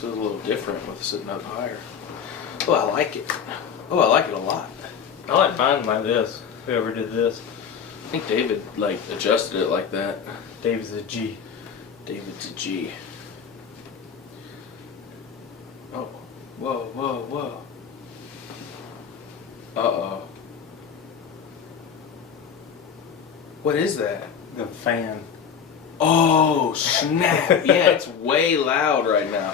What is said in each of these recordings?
This is a little different with sitting up higher. Oh, I like it. Oh, I like it a lot. I like mine like this. Whoever did this. I think David, like, adjusted it like that. David's a G. David's a G. Oh. Whoa, whoa, whoa. Uh-oh. What is that? The fan. Oh, snap. Yeah, it's way loud right now.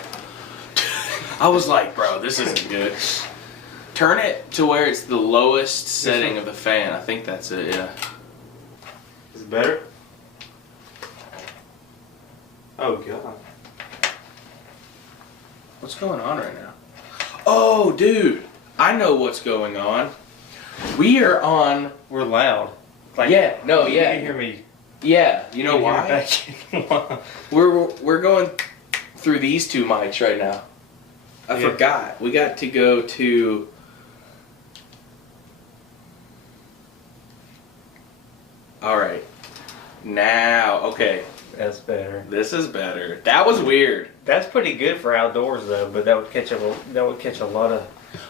I was like, bro, this isn't good. Turn it to where it's the lowest setting of the fan. I think that's it, yeah. Is it better? Oh, God. What's going on right now? Oh, dude. I know what's going on. We are on... We're loud. Like, yeah, no, you yeah. can hear me. Yeah, you know why? We're going through these two mics right now. I forgot. We got to go to... Alright. Now, okay. That's better. This is better. That was weird. That's pretty good for outdoors though, but that would catch a lot of...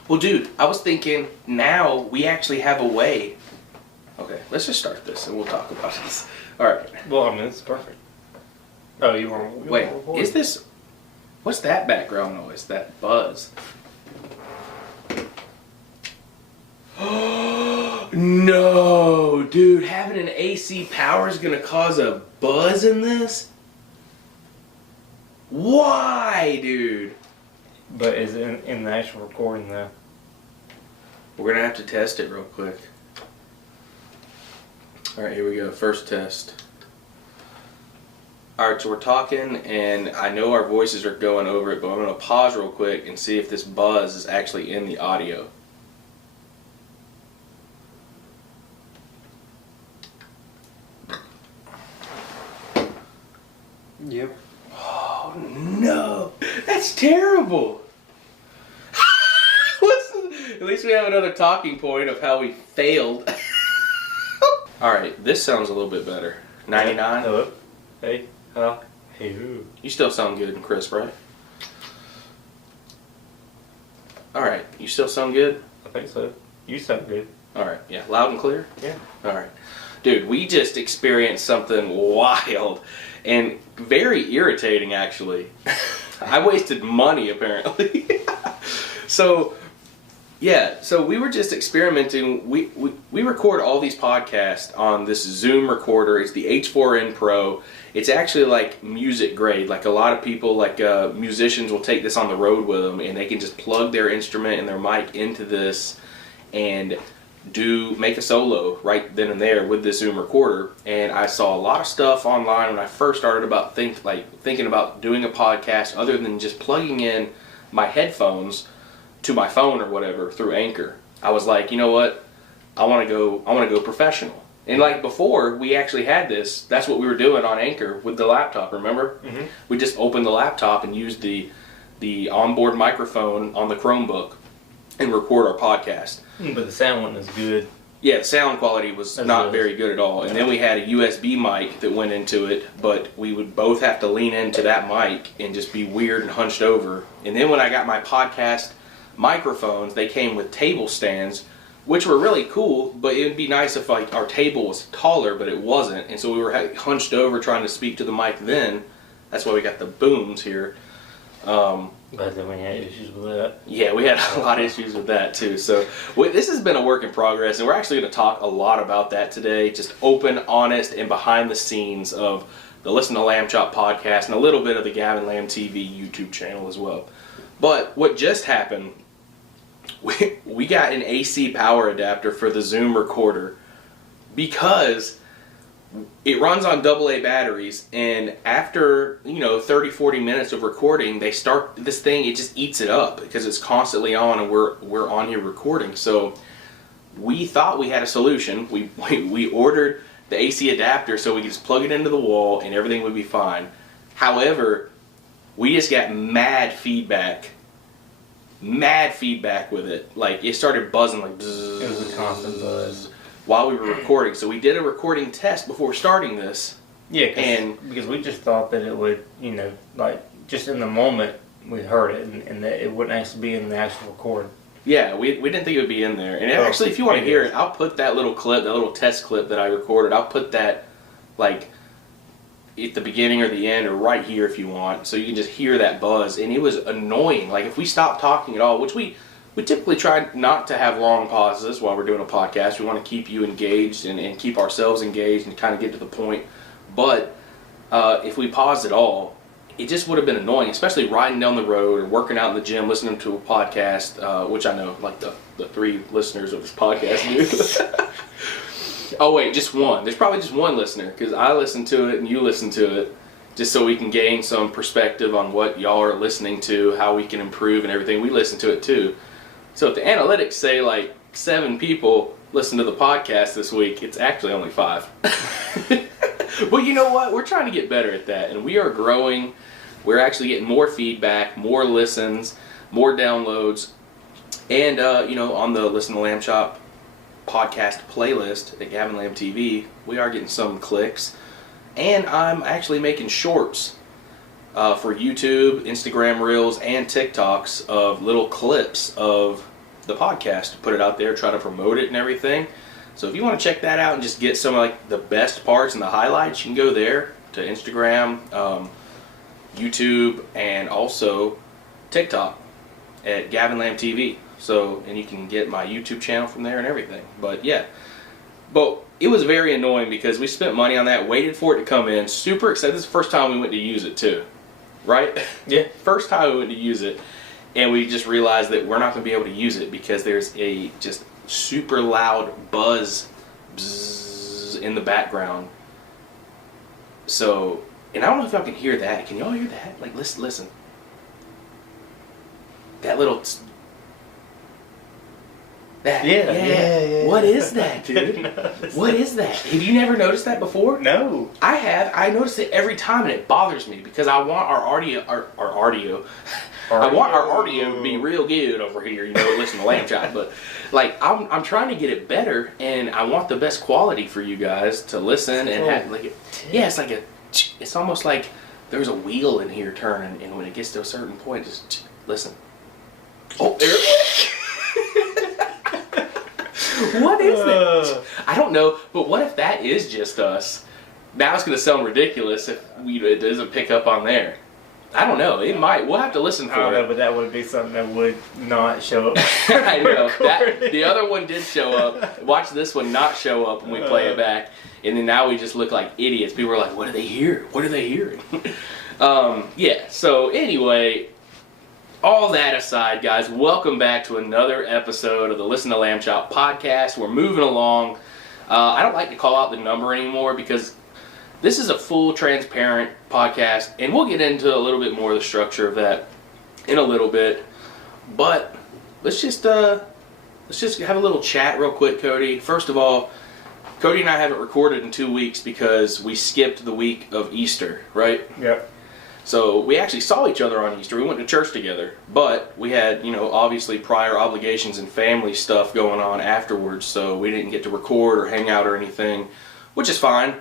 Well, dude, I was thinking now we actually have a way. Okay, let's just start this and we'll talk about this. Alright. Well, I mean, it's perfect. Oh, you weren't... Wait, is this... What's that background noise? That buzz? No, dude, having an AC power is gonna cause a buzz in this? Why, dude? But is it in the actual recording though? We're gonna have to test it real quick. Alright, here we go. First test. Alright, so we're talking, and I know our voices are going over it, but I'm gonna pause real quick and see if this buzz is actually in the audio. Yep. Oh no, that's terrible. At least we have another talking point of how we failed. Alright, this sounds a little bit better. 99? Hello? Hey? Hello? Hey, who? You still sound good and crisp, right? Alright, you still sound good? I think so. You sound good. Alright, yeah, loud and clear? Yeah. Alright. Dude, we just experienced something wild and very irritating, actually. I wasted money, apparently. So we were just experimenting. We record all these podcasts on this Zoom recorder. It's the H4n Pro. It's actually like music grade. Like a lot of people, like musicians will take this on the road with them, and they can just plug their instrument and their mic into this and make a solo right then and there with this Zoom recorder. And I saw a lot of stuff online when I first started about thinking about doing a podcast other than just plugging in my headphones to my phone or whatever through Anchor. I was like, you know what? I want to go professional. And like before we actually had this, that's what we were doing on Anchor with the laptop, remember? Mm-hmm. We just opened the laptop and used the onboard microphone on the Chromebook and record our podcast. But the sound wasn't as good. Yeah, the sound quality was not very good at all. And then we had a USB mic that went into it, but we would both have to lean into that mic and just be weird and hunched over. And then when I got my podcast microphones, they came with table stands, which were really cool, but it would be nice if like our table was taller, but it wasn't. And so we were hunched over trying to speak to the mic then. That's why we got the booms here. But then we had issues with that. Yeah, we had a lot of issues with that too. So this has been a work in progress, and we're actually going to talk a lot about that today. Just open, honest, and behind the scenes of the Listen to Lamb Chop podcast and a little bit of the Gavin Lamb TV YouTube channel as well. But what just happened, we got an AC power adapter for the Zoom recorder because it runs on AA batteries, and after 30-40 minutes of recording, they start this thing, it just eats it up because it's constantly on, and we're on here recording. So we thought we had a solution. We ordered the AC adapter so we could just plug it into the wall and everything would be fine. However, we just got mad feedback with it. Like it started buzzing like bzzz, it was a constant buzz while we were recording. So we did a recording test before starting this. Yeah, because we just thought that it would, like just in the moment, we heard it, and that it wouldn't actually be in the actual recording. Yeah, we didn't think it would be in there. And actually, if you want to hear it, I'll put that little clip, that little test clip that I recorded, I'll put that, like, at the beginning or the end or right here if you want, so you can just hear that buzz. And it was annoying. Like, if we stopped talking at all, which we typically try not to have long pauses while we're doing a podcast. We want to keep you engaged and keep ourselves engaged and kind of get to the point. But if we paused at all, it just would have been annoying, especially riding down the road or working out in the gym, listening to a podcast, which I know, like, the 3 listeners of this podcast do. Oh, wait, just one. There's probably just one listener, because I listen to it and you listen to it, just so we can gain some perspective on what y'all are listening to, how we can improve and everything. We listen to it, too. So if the analytics say, like, 7 people listen to the podcast this week, it's actually only 5. But you know what? We're trying to get better at that, and we are growing. We're actually getting more feedback, more listens, more downloads, and, on the Listen to Lamb Chop podcast playlist at Gavin Lamb TV, we are getting some clicks. And I'm actually making shorts for YouTube, Instagram Reels, and TikToks of little clips of the podcast to put it out there, try to promote it and everything. So if you want to check that out and just get some of, like, the best parts and the highlights, you can go there to Instagram, YouTube, and also TikTok at Gavin Lamb TV. So, and you can get my YouTube channel from there and everything. But yeah, but it was very annoying because we spent money on that, waited for it to come in, super excited. This is the first time we went to use it too, right? Yeah. First time we went to use it, and we just realized that we're not going to be able to use it because there's a just super loud buzz in the background. So, and I don't know if y'all can hear that. Can y'all hear that? Like, listen. That little... Yeah. What is that, dude? What is that? Have you never noticed that before? No. I have. I notice it every time, and it bothers me because I want our audio. I want our audio to be real good over here. Listen to Lamb Chop, but like I'm trying to get it better, and I want the best quality for you guys to listen and have like it's like it's almost like there's a wheel in here turning, and when it gets to a certain point, just listen. Oh, there it went. What is that? I don't know, but what if that is just us? Now it's going to sound ridiculous if it doesn't pick up on there. I don't know. It might. We'll have to listen for it. I don't know, but that would be something that would not show up. I know. The other one did show up. Watch this one not show up when we play it back. And then now we just look like idiots. People are like, what do they hear? What are they hearing? Yeah, so anyway... All that aside, guys, welcome back to another episode of the Listen to Lamb Chop podcast. We're moving along. I don't like to call out the number anymore because this is a full, transparent podcast, and we'll get into a little bit more of the structure of that in a little bit. But let's just have a little chat real quick, Cody. First of all, Cody and I haven't recorded in 2 weeks because we skipped the week of Easter, right? Yep. So we actually saw each other on Easter. We went to church together, but we had, obviously prior obligations and family stuff going on afterwards, so we didn't get to record or hang out or anything, which is fine.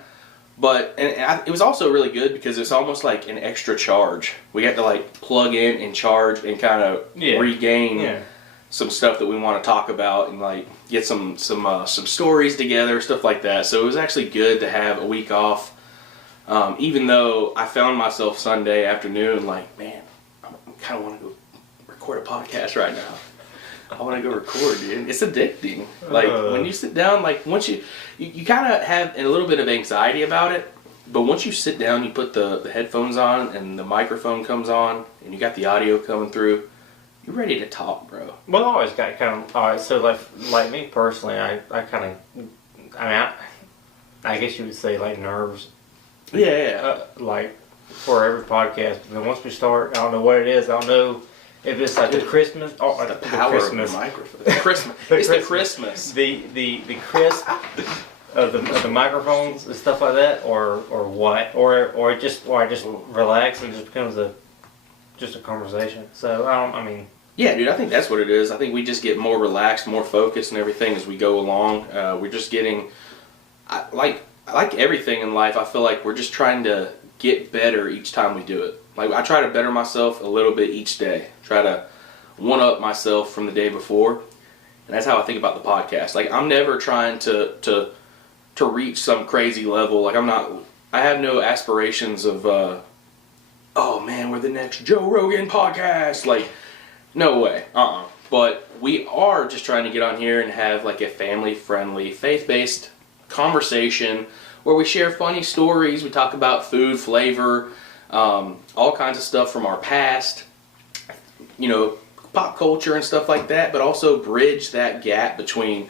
But it was also really good because it's almost like an extra charge. We had to like plug in and charge and kind of regain some stuff that we want to talk about and like get some stories together, stuff like that. So it was actually good to have a week off. Even though I found myself Sunday afternoon like, man, I kind of want to go record a podcast right now. I want to go record, dude. It's addicting. Like, when you sit down, like, once you kind of have a little bit of anxiety about it, but once you sit down, you put the headphones on and the microphone comes on and you got the audio coming through, you're ready to talk, bro. Well, I always got kind of, alright, so like me personally, I guess you would say, like, nerves. Yeah. Like for every podcast. But then once we start, I don't know what it is. I don't know if it's like the Christmas or the power of the microphone. The Christmas. It's the Christmas. The crisp of the microphones and stuff like that, or what, or I just relax and it just becomes just a conversation. So I mean. Yeah, dude, I think that's what it is. I think we just get more relaxed, more focused and everything as we go along. We're just getting, like everything in life, I feel like we're just trying to get better each time we do it. Like, I try to better myself a little bit each day. Try to one-up myself from the day before. And that's how I think about the podcast. Like, I'm never trying to reach some crazy level. Like, I have no aspirations of, oh man, we're the next Joe Rogan podcast. Like, no way. But we are just trying to get on here and have like a family-friendly, faith-based conversation where we share funny stories. We talk about food, flavor, all kinds of stuff from our past, pop culture and stuff like that, but also bridge that gap between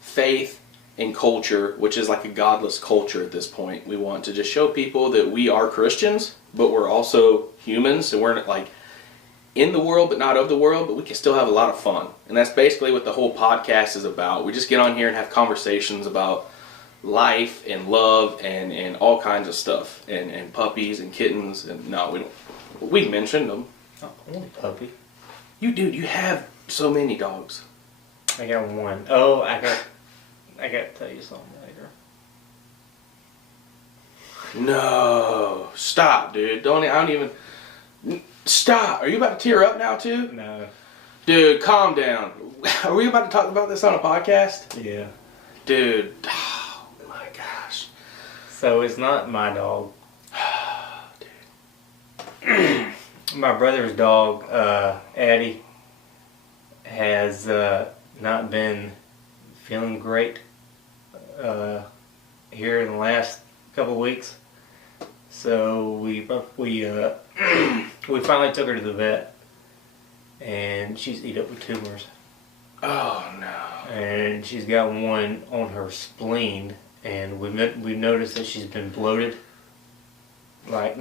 faith and culture, which is like a godless culture at this point. We want to just show people that we are Christians, but we're also humans, and we're like in the world but not of the world, but we can still have a lot of fun. And that's basically what the whole podcast is about. We just get on here and have conversations about life and love and all kinds of stuff, and puppies and kittens, and no, we don't. We mentioned them. Oh, one puppy. You have so many dogs. I got one. Oh, I got to tell you something later. No, stop, dude. I don't even. Stop. Are you about to tear up now too? No. Dude, calm down. Are we about to talk about this on a podcast? Yeah. Dude. Oh my gosh. So it's not my dog. Dude. My brother's dog, Addie, has not been feeling great here in the last couple of weeks. So we finally took her to the vet, and she's eat up with tumors. Oh no. And she's got one on her spleen, and we've noticed that she's been bloated, like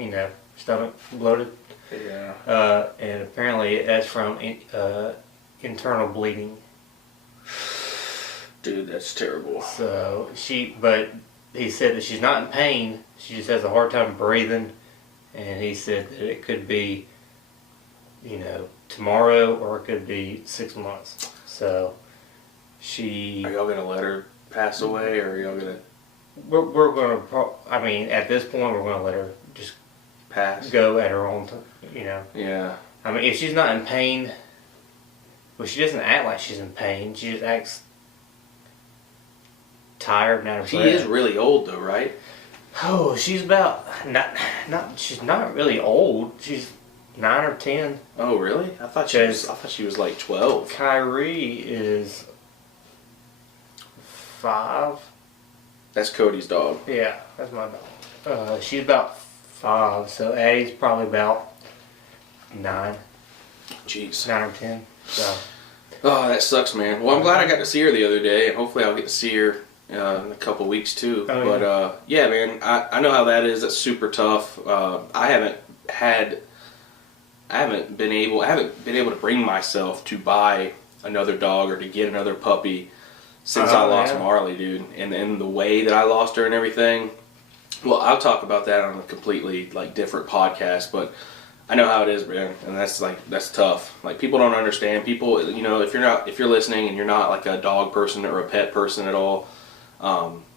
stomach bloated. Yeah. And apparently that's from internal bleeding. Dude, that's terrible. So but he said that she's not in pain. She just has a hard time breathing, and he said that it could be, tomorrow, or it could be 6 months. So Are y'all gonna let her pass away, or are y'all gonna? We're gonna. At this point, we're gonna let her just Pass. go at her own time. Yeah. If she's not in pain, well, she doesn't act like she's in pain. She just acts tired and out of breath. She is really old though, right? Oh, she's about she's not really old. She's 9 or 10. Oh, really? I thought she was like 12. Kyrie is 5. That's Cody's dog. Yeah, that's my dog. She's about 5, so Addie's probably about 9. Jeez. 9 or 10. So. Oh, that sucks, man. Well, I'm glad I got to see her the other day, and hopefully I'll get to see her in a couple weeks too. Oh, but yeah, man, I know how that is. That's super tough. I haven't been able to bring myself to buy another dog or to get another puppy since I lost Marley, dude. And then the way that I lost her and everything. Well, I'll talk about that on a completely different podcast, but I know how it is, man, and that's tough. Like, people don't understand. People, if you're listening and you're not like a dog person or a pet person at all,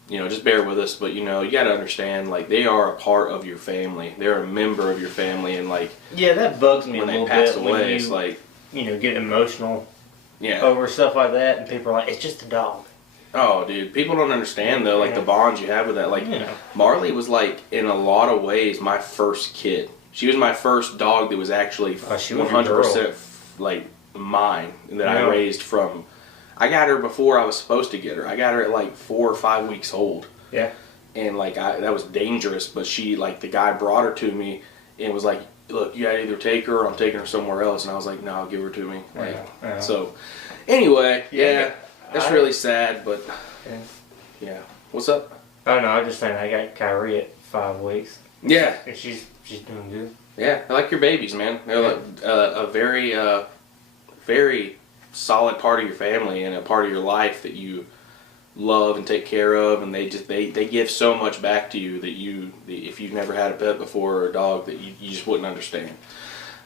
just bear with us. But you got to understand, like, they are a part of your family. They're a member of your family, and yeah, that bugs me a little bit away, when it's like get emotional Yeah. over stuff like that, and people are like, it's just a dog. Oh, dude, people don't understand though, like the bonds you have with that. Like, Marley was like, in a lot of ways, my first kid. She was my first dog that was actually 100% like mine, and that I raised from. I got her before I was supposed to get her. I got her at like 4 or 5 weeks old. Yeah. And like that was dangerous, but she, like, the guy brought her to me and was like, look, you gotta either take her or I'm taking her somewhere else. And I was like, no, give her to me. Like, so anyway, that's really sad, but yeah. What's up? Oh no, I'm just saying I got Kyrie at 5 weeks. Yeah. And she's doing good. Yeah, I like your babies, man. They're like a very, very solid part of your family and a part of your life that you love and take care of, and they give so much back to you that if you've never had a pet before or a dog, that you just wouldn't understand.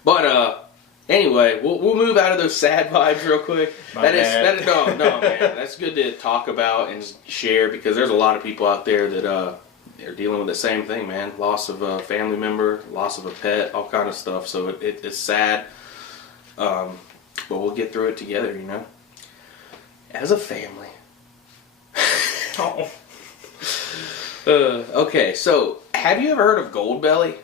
But anyway, we'll move out of those sad vibes real quick. No, man, that's good to talk about and share, because there's a lot of people out there that they're dealing with the same thing, man. Loss of a family member, loss of a pet, all kind of stuff. So it's sad, but we'll get through it together, you know, as a family. Oh. Okay, so have you ever heard of Goldbelly?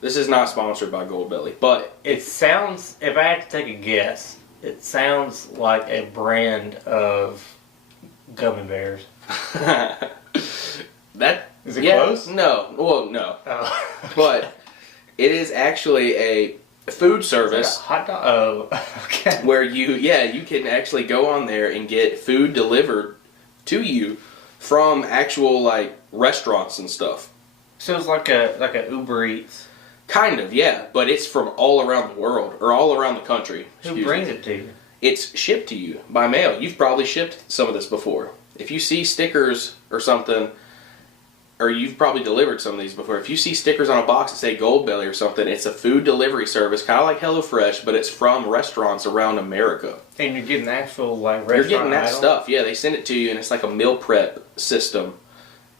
This is not sponsored by Goldbelly, but It sounds, if I had to take a guess, it sounds like a brand of gummy bears. that Is it close? No, well, no, Oh. but it is actually a food service. Like a hot dog? Oh, okay. Where you can actually go on there and get food delivered to you from actual like restaurants and stuff. So it's like a Uber Eats. Kind of, yeah, but it's from all around the world or all around the country. Who brings it to you? It's shipped to you by mail. You've probably shipped some of this before. If you see stickers or something, or you've probably delivered some of these before. If you see stickers on a box that say Goldbelly or something, it's a food delivery service, kind of like HelloFresh, but it's from restaurants around America. And you're getting actual like restaurant You're getting that items? stuff. Yeah, they send it to you, and it's like a meal prep system.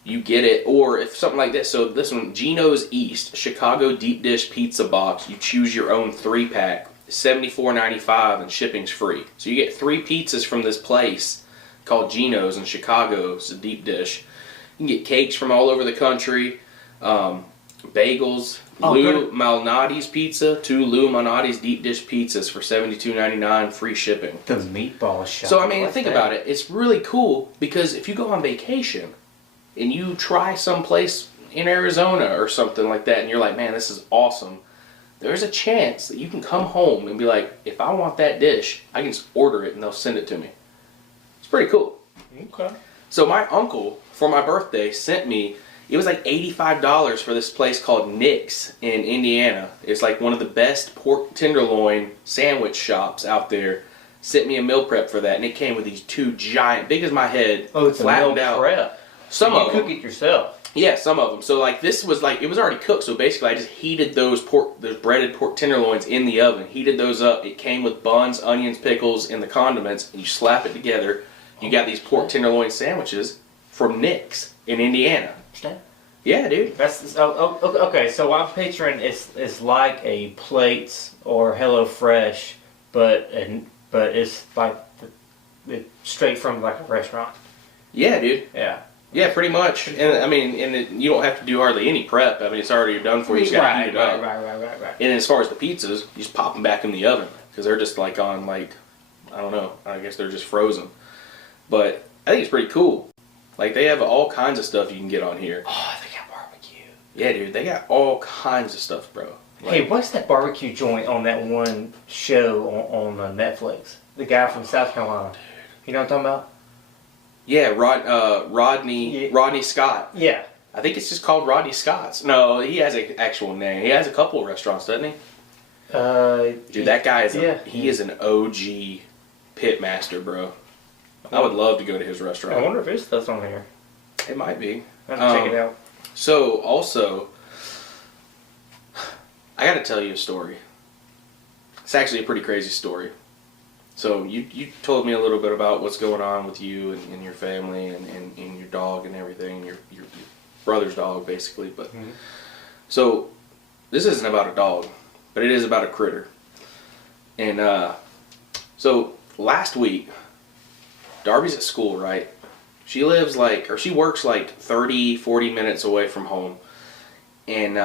You get it, or if something like this. So this one, Geno's East Chicago deep dish pizza box. You choose your own 3-pack, $74.95, and shipping's free. So you get 3 pizzas from this place called Geno's in Chicago. It's a deep dish. You can get cakes from all over the country, bagels. Lou Malnati's pizza, 2 Lou Malnati's deep dish pizzas for $72.99, free shipping. The meatball shop. So I mean, think about it. It's really cool because if you go on vacation and you try someplace in Arizona or something like that, and you're like, man, this is awesome, there's a chance that you can come home and be like, if I want that dish, I can just order it and they'll send it to me. It's pretty cool. Okay. So my uncle, for my birthday, sent me, it was like $85 for this place called Nick's in Indiana. It's like one of the best pork tenderloin sandwich shops out there. Sent me a meal prep for that, and it came with these 2 giant, big as my head, It's flattened a meal out. prep. Some you of them. cook it yourself. Yeah, some of them. So like this was like, it was already cooked. So basically I just heated those breaded pork tenderloins in the oven. Heated those up. It came with buns, onions, pickles, and the condiments. And you slap it together. You got these pork tenderloin sandwiches from Nick's in Indiana. Understand? Yeah, dude. That's okay. So I'm picturing it's like a Plates or HelloFresh, but it's like it's straight from like a restaurant. Yeah, dude. Yeah. Yeah, pretty much. And I mean, you don't have to do hardly any prep. I mean, it's already done for you. You just gotta heat it up. Right. And as far as the pizzas, you just pop them back in the oven because they're just like on like, I don't know. I guess they're just frozen. But I think it's pretty cool. Like they have all kinds of stuff you can get on here. Oh, they got barbecue. Yeah, dude, they got all kinds of stuff, bro. Like, Hey, what's that barbecue joint on that one show on Netflix? The guy from South Carolina. You know what I'm talking about? yeah, Rodney Scott. Yeah. I think it's just called Rodney Scott's. No, he has an actual name. He has a couple of restaurants, doesn't he? Dude, that guy is he is an OG pit master, bro. I would love to go to his restaurant. I wonder if his stuff's on here. It might be. I have to check it out. So, also, I got to tell you a story. It's actually a pretty crazy story. So, you told me a little bit about what's going on with you and your family and your dog and everything, your brother's dog, basically. But So, this isn't about a dog, but it is about a critter. And so, last week, Darby's at school, right? She lives she works like 30, 40 minutes away from home. And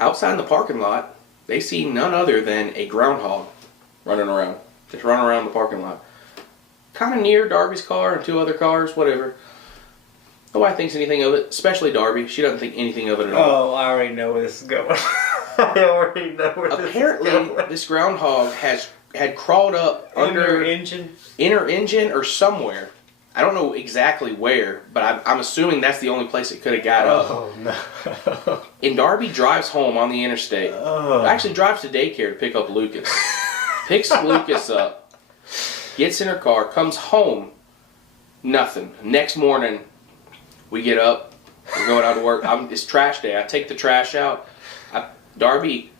outside in the parking lot, they see none other than a groundhog running around. Just running around the parking lot. Kind of near Darby's car and 2 other cars, whatever. Nobody thinks anything of it, especially Darby. She doesn't think anything of it at all. Oh, I already know where this is going. I already know where Apparently, this is going. this groundhog had crawled up under her engine. In her engine or somewhere. I don't know exactly where, but I'm assuming that's the only place it could have got up. Oh, no. And Darby drives home on the interstate. Actually drives to daycare to pick up Lucas. Picks Lucas up, gets in her car, comes home, nothing. Next morning, we get up, we're going out to work. It's trash day. I take the trash out. Darby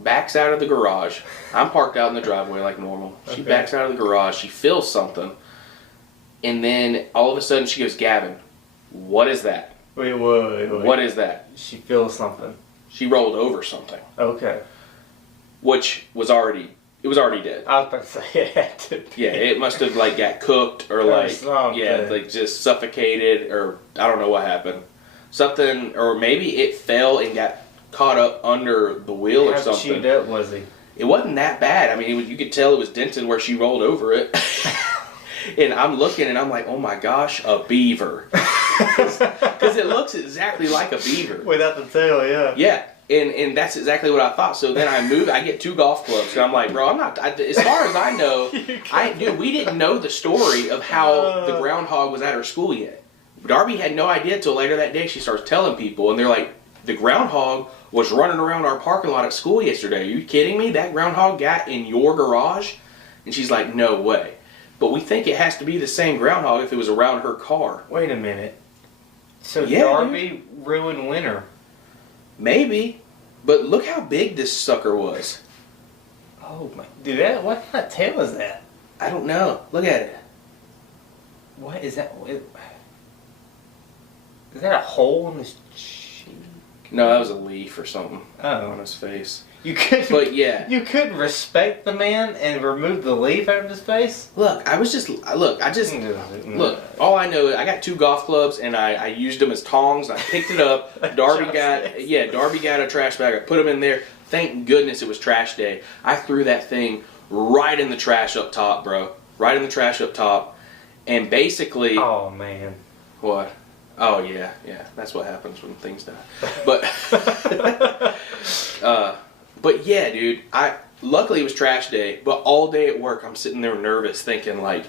backs out of the garage. I'm parked out in the driveway like normal. She backs out of the garage. She feels something. And then all of a sudden she goes, Gavin, what is that? Wait. What is that? She feels something. She rolled over something. Okay. Which was already dead. I was about to say it had to be. Yeah, it must have like got cooked or like like just suffocated, or I don't know what happened. Something, or maybe it fell and got caught up under the wheel or something. How chewed up was he? It wasn't that bad. I mean, you could tell it was dented where she rolled over it. And I'm looking and I'm like, oh my gosh, a beaver. Because it looks exactly like a beaver. Without the tail, yeah. Yeah. And that's exactly what I thought. So then I get 2 golf clubs, and I'm like, bro, as far as I know, we didn't know the story of how the groundhog was at her school yet. Darby had no idea until later that day. She starts telling people, and they're like, the groundhog was running around our parking lot at school yesterday. Are you kidding me? That groundhog got in your garage? And she's like, no way. But we think it has to be the same groundhog if it was around her car. Wait a minute. So yeah, Darby ruined Winter. Maybe, but look how big this sucker was. Oh my, dude, what kind of tail is that? I don't know. Look at it. What is that? Is that a hole in his cheek? No, that was a leaf or something on his face. You couldn't. But yeah, you couldn't respect the man and remove the leaf out of his face. Look, all I know is I got 2 golf clubs and I used them as tongs. I picked it up. Darby got a trash bag. I put them in there. Thank goodness it was trash day. I threw that thing right in the trash up top, bro. Right in the trash up top. And basically, oh man, what? Oh yeah. That's what happens when things die. But but yeah, dude. Luckily it was trash day, but all day at work I'm sitting there nervous thinking like,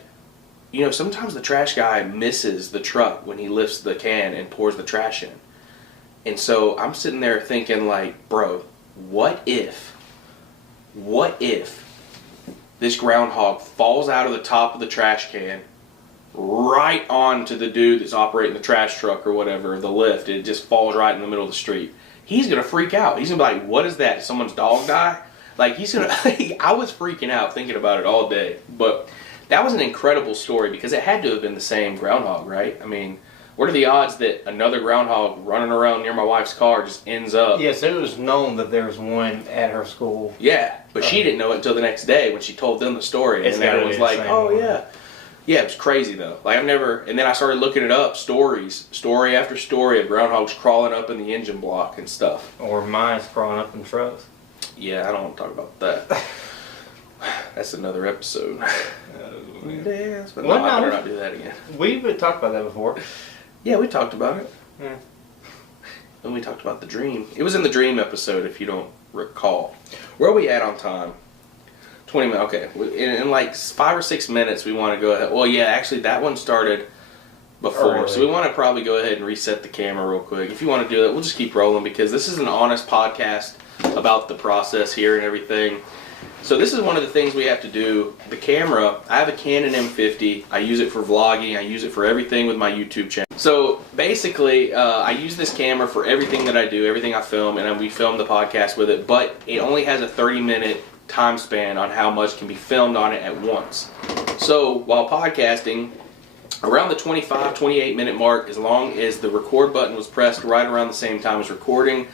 sometimes the trash guy misses the truck when he lifts the can and pours the trash in. And so I'm sitting there thinking like, bro, what if this groundhog falls out of the top of the trash can right onto the dude that's operating the trash truck or whatever, the lift. It just falls right in the middle of the street. He's going to freak out. He's going to be like, what is that? Did someone's dog die? Like, he's going to... I was freaking out thinking about it all day. But that was an incredible story because it had to have been the same groundhog, right? I mean, what are the odds that another groundhog running around near my wife's car just ends up... Yes, it was known that there was one at her school. Yeah, but she didn't know it until the next day when she told them the story. And everyone's like, oh, yeah. Yeah, it was crazy though. Like and then I started looking it up, story after story of groundhogs crawling up in the engine block and stuff. Or mice crawling up in trucks. Yeah, I don't want to talk about that. That's another episode. Yes, but I better not do that again. We've talked about that before. Yeah, we talked about it. Yeah. And we talked about the dream. It was in the dream episode, if you don't recall. Where are we at on time? 20 minutes. Okay. In like 5 or 6 minutes, we want to go ahead. Well, yeah, actually, that one started before. Early. So we want to probably go ahead and reset the camera real quick. If you want to do that, we'll just keep rolling because this is an honest podcast about the process here and everything. So this is one of the things we have to do. The camera, I have a Canon M50. I use it for vlogging. I use it for everything with my YouTube channel. So basically, I use this camera for everything that I do, everything I film, and we film the podcast with it. But it only has a 30-minute time span on how much can be filmed on it at once. So while podcasting, around the 25, 28 minute mark, as long as the record button was pressed right around the same time as recording,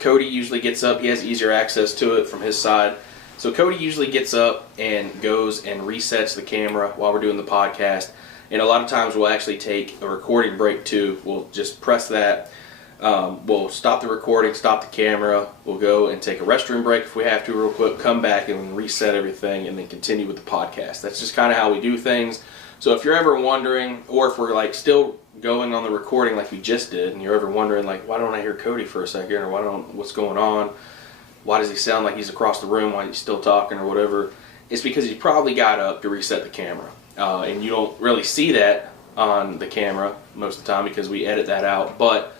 Cody usually gets up. He has easier access to it from his side. So Cody usually gets up and goes and resets the camera while we're doing the podcast. And a lot of times we'll actually take a recording break too. We'll just press that. We'll stop the recording, stop the camera. We'll go and take a restroom break if we have to real quick, come back and reset everything and then continue with the podcast. That's just kind of how we do things. So if you're ever wondering, or if we're like still going on the recording like we just did, and you're ever wondering like, why don't I hear Cody for a second, or what's going on? Why does he sound like he's across the room while he's still talking or whatever? It's because he probably got up to reset the camera. And you don't really see that on the camera most of the time because we edit that out. But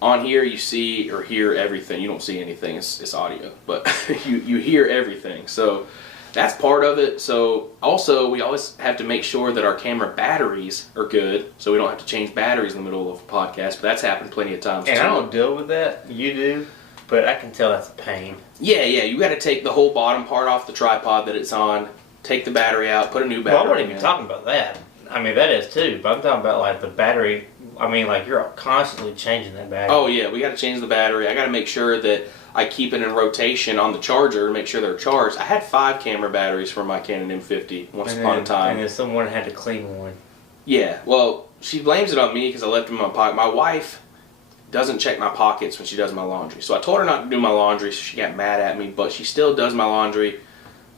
on here you see or hear everything. You don't see anything, it's audio. But you hear everything. So that's part of it. So also we always have to make sure that our camera batteries are good. So we don't have to change batteries in the middle of a podcast. But that's happened plenty of times and too. I don't deal with that. You do. But I can tell that's a pain. Yeah, you got to take the whole bottom part off the tripod that it's on, take the battery out, put a new battery in. I wasn't even talking about that. I mean, that is too, but I'm talking about like the battery. I mean, like you're constantly changing that battery. Oh yeah, we got to change the battery. I got to make sure that I keep it in rotation on the charger to make sure they're charged. I had 5 camera batteries for my Canon M50 once upon a time. And then someone had to clean one. Yeah, well, she blames it on me because I left them in my pocket. My wife doesn't check my pockets when she does my laundry. So I told her not to do my laundry, so she got mad at me, but she still does my laundry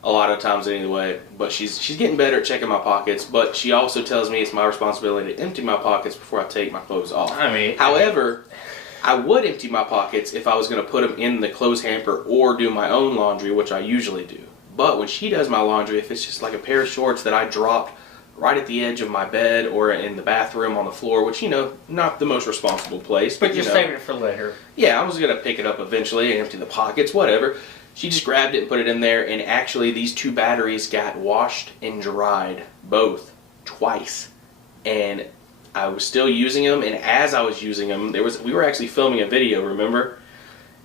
a lot of times anyway. But she's getting better at checking my pockets, but she also tells me it's my responsibility to empty my pockets before I take my clothes off. However, I would empty my pockets if I was going to put them in the clothes hamper or do my own laundry, which I usually do. But when she does my laundry, if it's just like a pair of shorts that I dropped right at the edge of my bed or in the bathroom on the floor, which, not the most responsible place. But you're saving it for later. Yeah, I was going to pick it up eventually and empty the pockets, whatever. She just grabbed it and put it in there, and actually these 2 batteries got washed and dried, both, twice. And I was still using them, and as I was using them, we were actually filming a video, remember?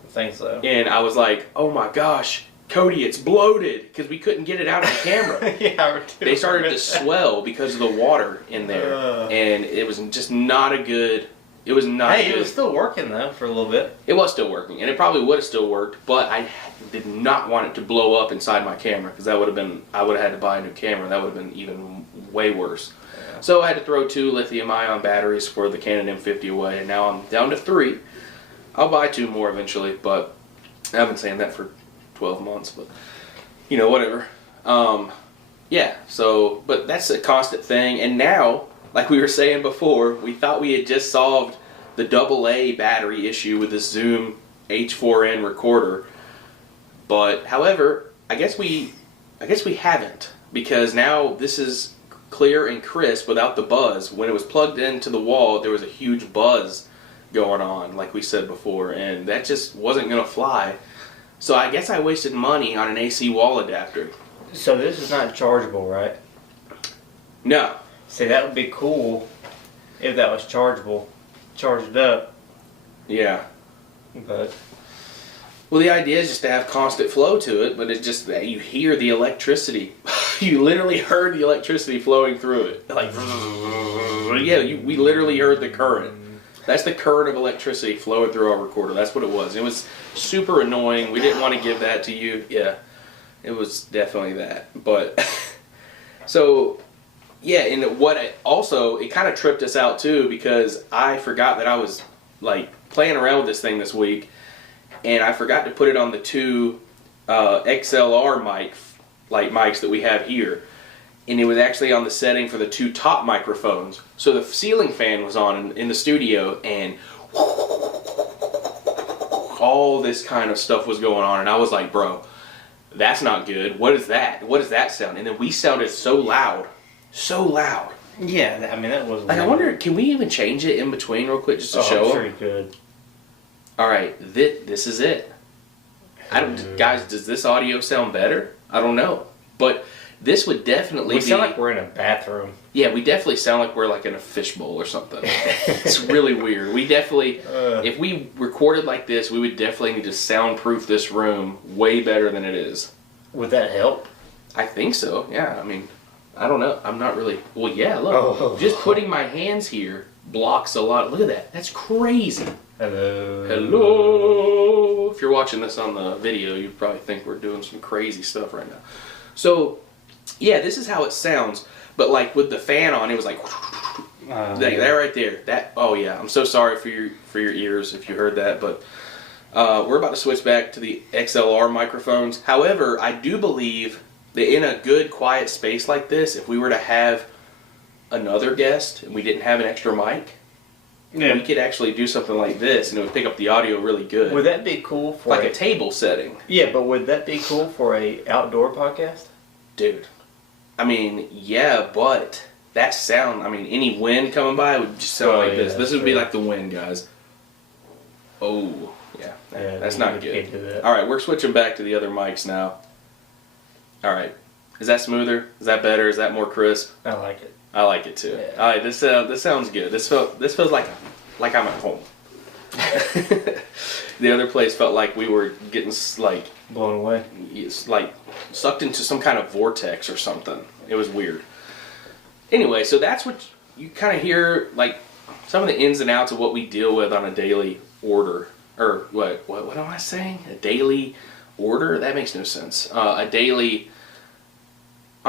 I think so. And I was like, oh my gosh, Cody, it's bloated, because we couldn't get it out of the camera. Yeah, they started to swell because of the water in there, and it was just not a good. It was not. Hey, good. It was still working though for a little bit. It was still working, and it probably would have still worked, but I did not want it to blow up inside my camera because that would have been. I would have had to buy a new camera. That would have been even way worse. Yeah. So I had to throw 2 lithium-ion batteries for the Canon M50 away, and now I'm down to 3. I'll buy 2 more eventually, but I've been saying that for 12 months, but whatever. Yeah, so, but that's a constant thing, and now, like we were saying before, we thought we had just solved the AA battery issue with the Zoom H4n recorder, but however, I guess we haven't, because now this is clear and crisp without the buzz. When it was plugged into the wall, there was a huge buzz going on, like we said before, and that just wasn't going to fly. So I guess I wasted money on an AC wall adapter. So this is not chargeable, right? No. See, that would be cool if that was chargeable, charged up. Yeah. But well, the idea is just to have constant flow to it, but it's just that you hear the electricity. You literally heard the electricity flowing through it. Like, yeah, we literally heard the current. That's the current of electricity flowing through our recorder. That's what it was. It was super annoying. We didn't want to give that to you. Yeah, it was definitely that. But, so, yeah, and it kind of tripped us out too, because I forgot that I was, like, playing around with this thing this week, and I forgot to put it on the 2 XLR mics that we have here. And it was actually on the setting for the 2 top microphones. So the ceiling fan was on in the studio, and all this kind of stuff was going on. And I was like, bro, that's not good. What is that? What does that sound? And then we sounded so loud. So loud. Yeah, I mean, that was like, I wonder, can we even change it in between real quick just to show I'm them? sure you could. All right, this is it. Guys, does this audio sound better? I don't know. But this would definitely We sound like we're in a bathroom. Yeah, we definitely sound like we're like in a fishbowl or something. It's really weird. We definitely, if we recorded like this, we would definitely need to soundproof this room way better than it is. Would that help? I think so, yeah. I mean, I don't know. I'm not really, well, yeah, look. Just putting my hands here blocks a lot. Look at that. That's crazy. Hello. Hello. If you're watching this on the video, you probably think we're doing some crazy stuff right now. So, yeah, this is how it sounds, but like with the fan on, it was like that right there. That, oh yeah, I'm so sorry for your ears if you heard that, but we're about to switch back to the XLR microphones. However, I do believe that in a good quiet space like this, if we were to have another guest and we didn't have an extra mic, we could actually do something like this and it would pick up the audio really good. Would that be cool for like a table setting? Yeah, but would that be cool for a outdoor podcast? Dude, I mean, yeah, but that sound, I mean, any wind coming by would just sound like this. This would be like the wind, guys. Oh, yeah, that's not good. That. All right, we're switching back to the other mics now. All right, is that smoother? Is that better? Is that more crisp? I like it. I like it too. Yeah. All right, this sounds good. This feels like I'm at home. The other place felt like we were getting like blown away. It's like sucked into some kind of vortex or something. It was weird. Anyway, so that's what you kind of hear, like, some of the ins and outs of what we deal with on a daily order. Or, what am I saying? A daily order? That makes no sense. On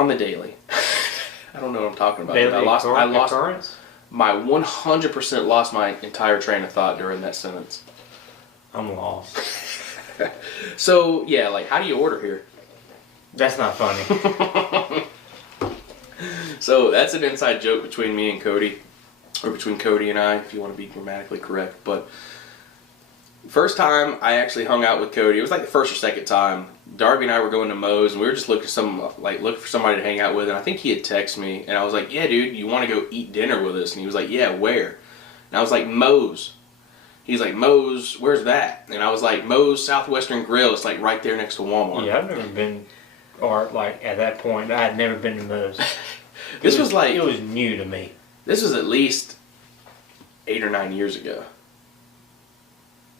the daily. I don't know what I'm talking about. Daily I lost occurrence? my 100% lost my entire train of thought during that sentence. I'm lost. So, yeah, like, how do you order here? That's not funny. So, that's an inside joke between me and Cody. Or between Cody and I, if you want to be grammatically correct. But first time I actually hung out with Cody, it was like the first or second time. Darby and I were going to Moe's, and we were just looking for somebody to hang out with. And I think he had texted me, and I was like, "Yeah, dude, you want to go eat dinner with us?" And he was like, "Yeah, where?" And I was like, "Moe's." He's like, "Moe's, where's that?" And I was like, "Moe's Southwestern Grill. It's like right there next to Walmart." Yeah, I've never been, or like at that point, I had never been to Moe's. This was like, it was new to me. This was at least 8 or 9 years ago.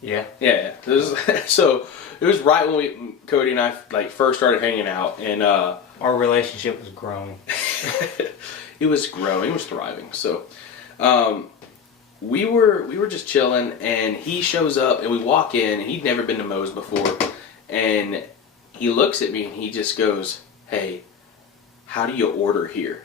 Yeah. Yeah. So it was right when Cody and I like first started hanging out, and our relationship was growing. It was growing, it was thriving. So we were just chilling, and he shows up, and we walk in, and he'd never been to Moe's before, and he looks at me, and he just goes, "Hey, how do you order here?"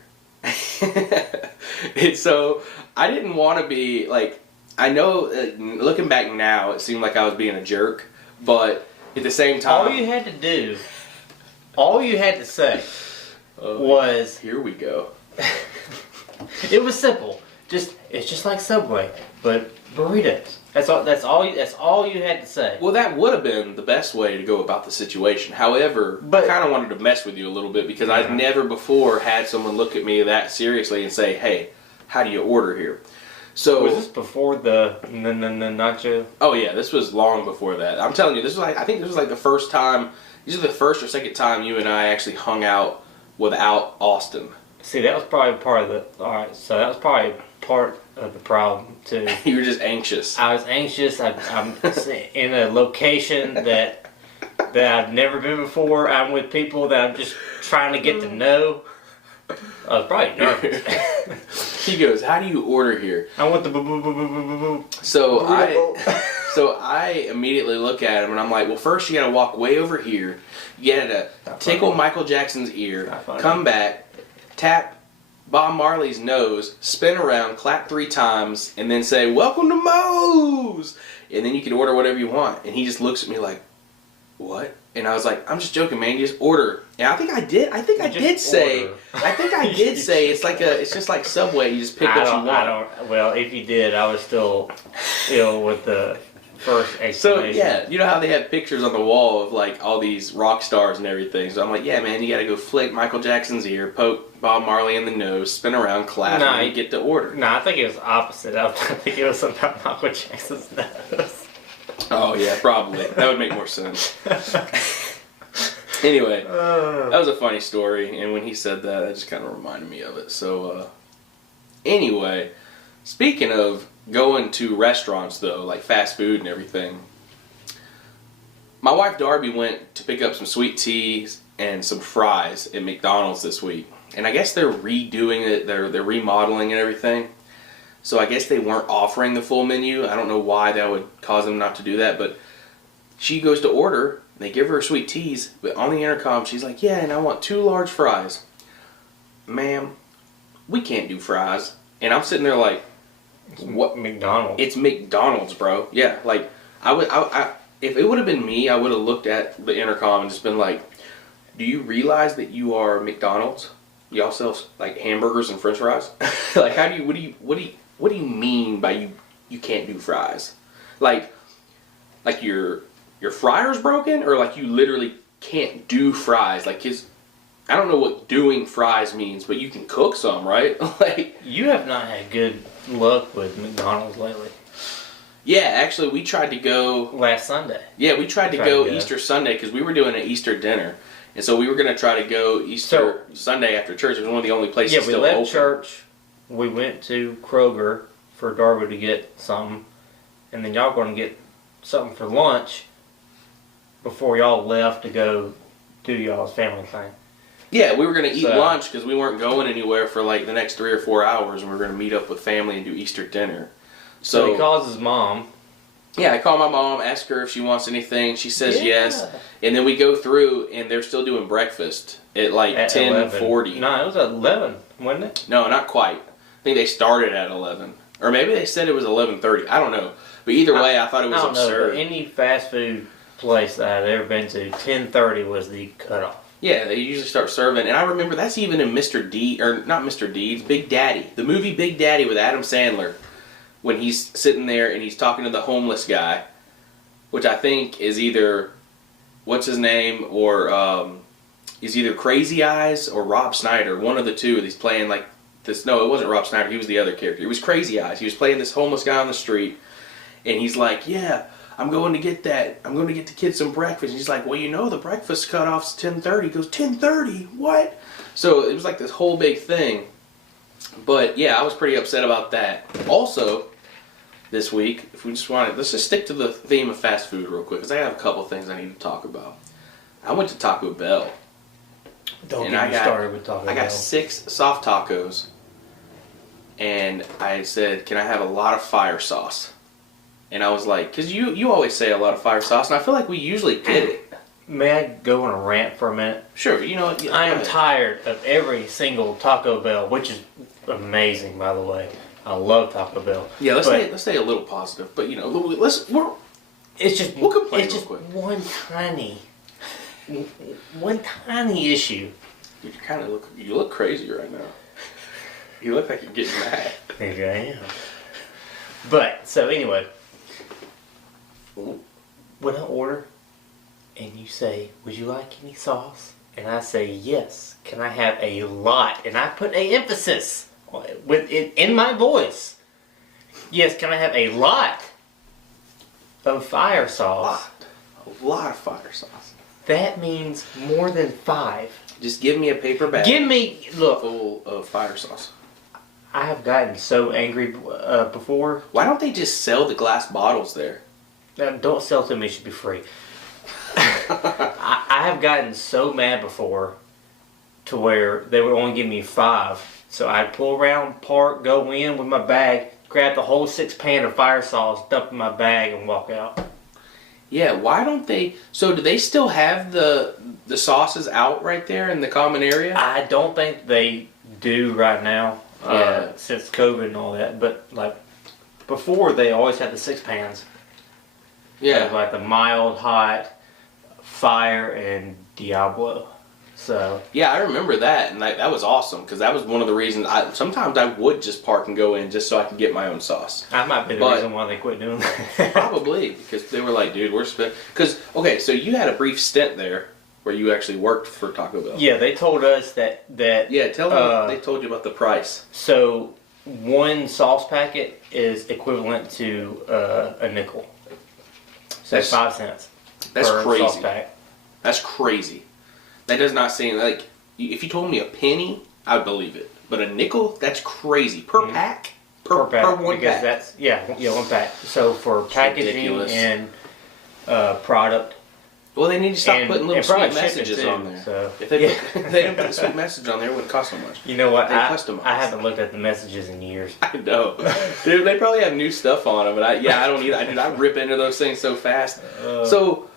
And so I didn't want to be like, I know looking back now it seemed like I was being a jerk, but at the same time, all you had to say was, "Here we go." It was simple. It's just like Subway, but burritos. That's all you had to say. Well, that would have been the best way to go about the situation. However, I kind of wanted to mess with you a little bit because I've never before had someone look at me that seriously and say, "Hey, how do you order here?" So was this before the nacho? Oh yeah, this was long before that. I'm telling you, I think this was like the first time. These are the first or second time you and I actually hung out without Austin. See, that was probably part of the. All right, so that was probably part of the problem too. You were just anxious. I was anxious. I'm in a location that I've never been before. I'm with people that I'm just trying to get to know. I was probably nervous. He goes, "How do you order here?" I want the boo. So I immediately look at him and I'm like, "Well, first you gotta walk way over here. You gotta tickle Michael Jackson's ear, come back, tap Bob Marley's nose, spin around, clap 3 times, and then say, 'Welcome to Moe's!' And then you can order whatever you want." And he just looks at me like, "What?" And I was like, "I'm just joking, man. You just order." And I think I did say it's just like Subway. You just pick what you want. Well, if you did, I was still ill with the first explanation. So yeah, you know how they have pictures on the wall of like all these rock stars and everything. So I'm like, "Yeah, man, you got to go flick Michael Jackson's ear, poke Bob Marley in the nose, spin around, clap, and you get to order." No, I think it was opposite. I think it was about Michael Jackson's nose. Oh yeah, probably. That would make more sense. Anyway, that was a funny story, and when he said that, it just kind of reminded me of it. So, anyway, speaking of going to restaurants, though, like fast food and everything, my wife Darby went to pick up some sweet teas and some fries at McDonald's this week. And I guess they're redoing it, they're remodeling and everything. So I guess they weren't offering the full menu. I don't know why that would cause them not to do that, but she goes to order. They give her sweet teas, but on the intercom, she's like, "Yeah, and I want 2 large fries." "Ma'am, we can't do fries." And I'm sitting there like, "What? McDonald's. It's McDonald's, bro." Yeah, like, if it would have been me, I would have looked at the intercom and just been like, "Do you realize that you are McDonald's? Y'all sell like hamburgers and French fries? Like, what do you mean by you can't do fries? Like your fryer's broken, or like you literally can't do fries? Like I don't know what doing fries means, but you can cook some, right?" Like, you have not had good luck with McDonald's lately. Yeah, actually, we tried to go last Sunday. Yeah, we tried to go Easter Sunday because we were doing an Easter dinner, and so we were going to try to go Easter Sunday after church. It was one of the only places still open. Yeah, we left church. We went to Kroger for Darby to get something, and then y'all were going to get something for lunch before y'all left to go do y'all's family thing. Yeah, we were going to eat So- lunch because we weren't going anywhere for like the next 3 or 4 hours, and we were going to meet up with family and do Easter dinner. So he calls his mom. Yeah, I call my mom, ask her if she wants anything. She says Yeah. yes, and then we go through, and they're still doing breakfast at like 10:40. No, it was at 11, wasn't it? No, not quite. I think they started at 11, or maybe they said it was 11:30. I don't know, but either way, I thought it was I don't know, absurd. but any fast food place that I've ever been to, 10:30 was the cutoff. Yeah, they usually start serving, and I remember that's even in Mr. D, or not Mr. Deeds, Big Daddy, the movie Big Daddy with Adam Sandler, when he's sitting there and he's talking to the homeless guy, which I think is either, what's his name, or is either Crazy Eyes or Rob Schneider, one of the two. He's playing like this. No, it wasn't Rob Schneider. He was the other character. It was Crazy Eyes. He was playing this homeless guy on the street, and he's like, "Yeah, I'm going to get that. I'm going to get the kids some breakfast." And he's like, "Well, you know, the breakfast cutoff's 10:30." He goes, 10:30? What? So it was like this whole big thing. But yeah, I was pretty upset about that. Also, this week, if we just want to, let's just stick to the theme of fast food real quick, because I have a couple things I need to talk about. I went to Taco Bell. Don't And get I me got- started with Taco Bell. I got 6 soft tacos, and I said, "Can I have a lot of fire sauce?" And I was like, because you always say a lot of fire sauce, and I feel like we usually get it. May I go on a rant for a minute? Sure, you know what? I am tired of every single Taco Bell, which is amazing, by the way. I love Taco Bell. Yeah, But let's stay a little positive, but you know, it's just we'll complain it's real just quick. one tiny issue. You look crazy right now. You look like you're getting mad. Maybe I am. But so anyway, when I order and you say, "Would you like any sauce?" and I say, "Yes," can I have a lot? And I put a emphasis with it in my voice. Yes, can I have a lot of fire sauce? A lot of fire sauce. That means more than 5. Just give me a paper bag Give me, look, full of fire sauce. I have gotten so angry before. Why don't they just sell the glass bottles there? Don't sell to me, it should be free. I have gotten so mad before to where they would only give me 5. So I'd pull around, park, go in with my bag, grab the whole 6-pan of fire sauce, dump in my bag, and walk out. Yeah, why don't they? So do they still have the sauces out right there in the common area? I don't think they do right now, Yeah. since COVID and all that. But like before, they always had the 6-pans. Yeah. Like the mild, hot, fire, and Diablo. So Yeah, I remember that, and that was awesome, because that was one of the reasons sometimes I would just park and go in just so I could get my own sauce. that might be the But- reason why they quit doing that. Probably, because they were like, dude, we're spending... Because, okay, so you had a brief stint there where you actually worked for Taco Bell. Yeah, they told us that Yeah, tell them what they told you about the price. so one sauce packet is equivalent to a nickel. So That's- 5 cents. That's per crazy. Sauce pack. That's crazy. That does not seem like... If you told me a penny, I would believe it. But a nickel, that's crazy. Per pack? Per one because pack. that's one pack. So for packaging ridiculous. and product. Well, they need to stop and- putting little and probably sweet shipping messages too, on there. so- If they, Yeah. if they didn't put a sweet message on there, it wouldn't cost so much. You know what? They customize. I haven't looked at the messages in years. I know. Dude, they probably have new stuff on them, but I don't either. I rip into those things so fast. So,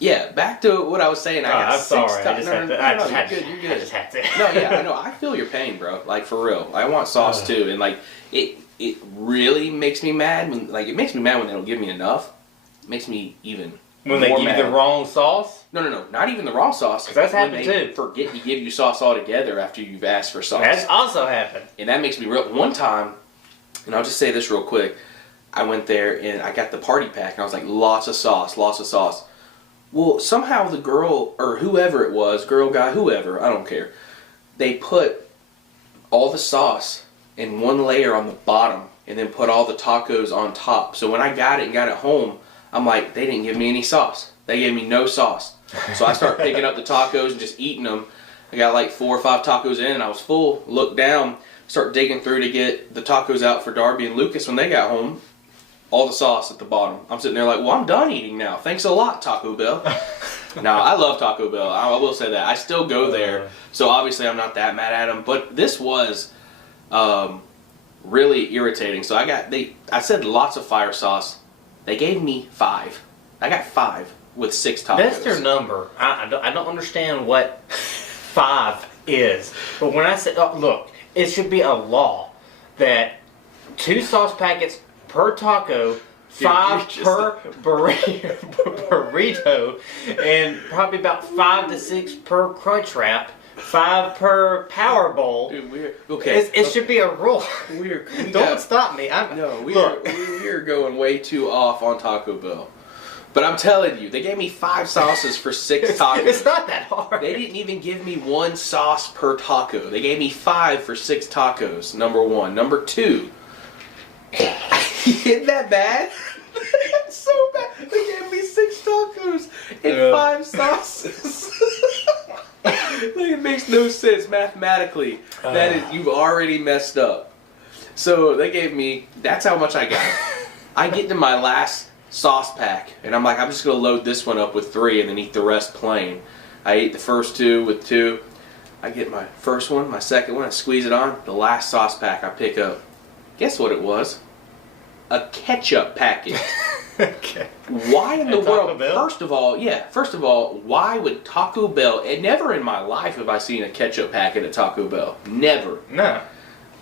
yeah, back to what I was saying. I got I'm 6 sorry. I ti- just no, had no, to. no, I no, just you're had good, to. you're I good. just had to. No, yeah, I know. I feel your pain, bro. Like, for real. I want sauce, too. And, like, it really makes me mad. It makes me mad when they don't give me enough. It makes me even When they more give you mad. the wrong sauce. No. Not even the wrong sauce. 'Cause that's When happened they too. forget to give you sauce altogether after you've asked for sauce. That's also happened. And that makes me real. One time, and I'll just say this real quick, I went there and I got the party pack and I was like, lots of sauce. Well, somehow the girl, or whoever it was, girl, guy, whoever, I don't care, they put all the sauce in one layer on the bottom and then put all the tacos on top. So when I got it home, I'm like, they didn't give me any sauce. They gave me no sauce. So I start picking up the tacos and just eating them. I got like 4 or 5 tacos in and I was full. Looked down, start digging through to get the tacos out for Darby and Lucas when they got home. All the sauce at the bottom. I'm sitting there like, well, I'm done eating now. Thanks a lot, Taco Bell. No, I love Taco Bell. I will say that. I still go there, so obviously I'm not that mad at them. But this was really irritating. So I said lots of fire sauce. They gave me 5. I got 5 with 6 tacos. That's their number. I don't understand what 5 is. But when I say, look, it should be a law that 2 sauce packets per taco, 5 per burrito, and probably about 5 to 6 per crunch wrap, 5 per power bowl. Dude, it should be a rule. Don't stop me. We are going way too off on Taco Bell. But I'm telling you, they gave me 5 sauces for 6 tacos. It's not that hard. They didn't even give me 1 sauce per taco. They gave me 5 for 6 tacos, number 1. Number 2, isn't that bad? It's so bad. They gave me 6 tacos and 5 sauces. It makes no sense mathematically. That is, you've already messed up. So they gave me, that's how much I got. I get to my last sauce pack, and I'm like, I'm just going to load this one up with 3 and then eat the rest plain. I ate the first 2 with 2. I get my first one, my second one, I squeeze it on. The last sauce pack I pick up. Guess what it was? A ketchup packet. Okay. Why in the world? Bell? First of all, why would Taco Bell? And never in my life have I seen a ketchup packet at Taco Bell. Never. No.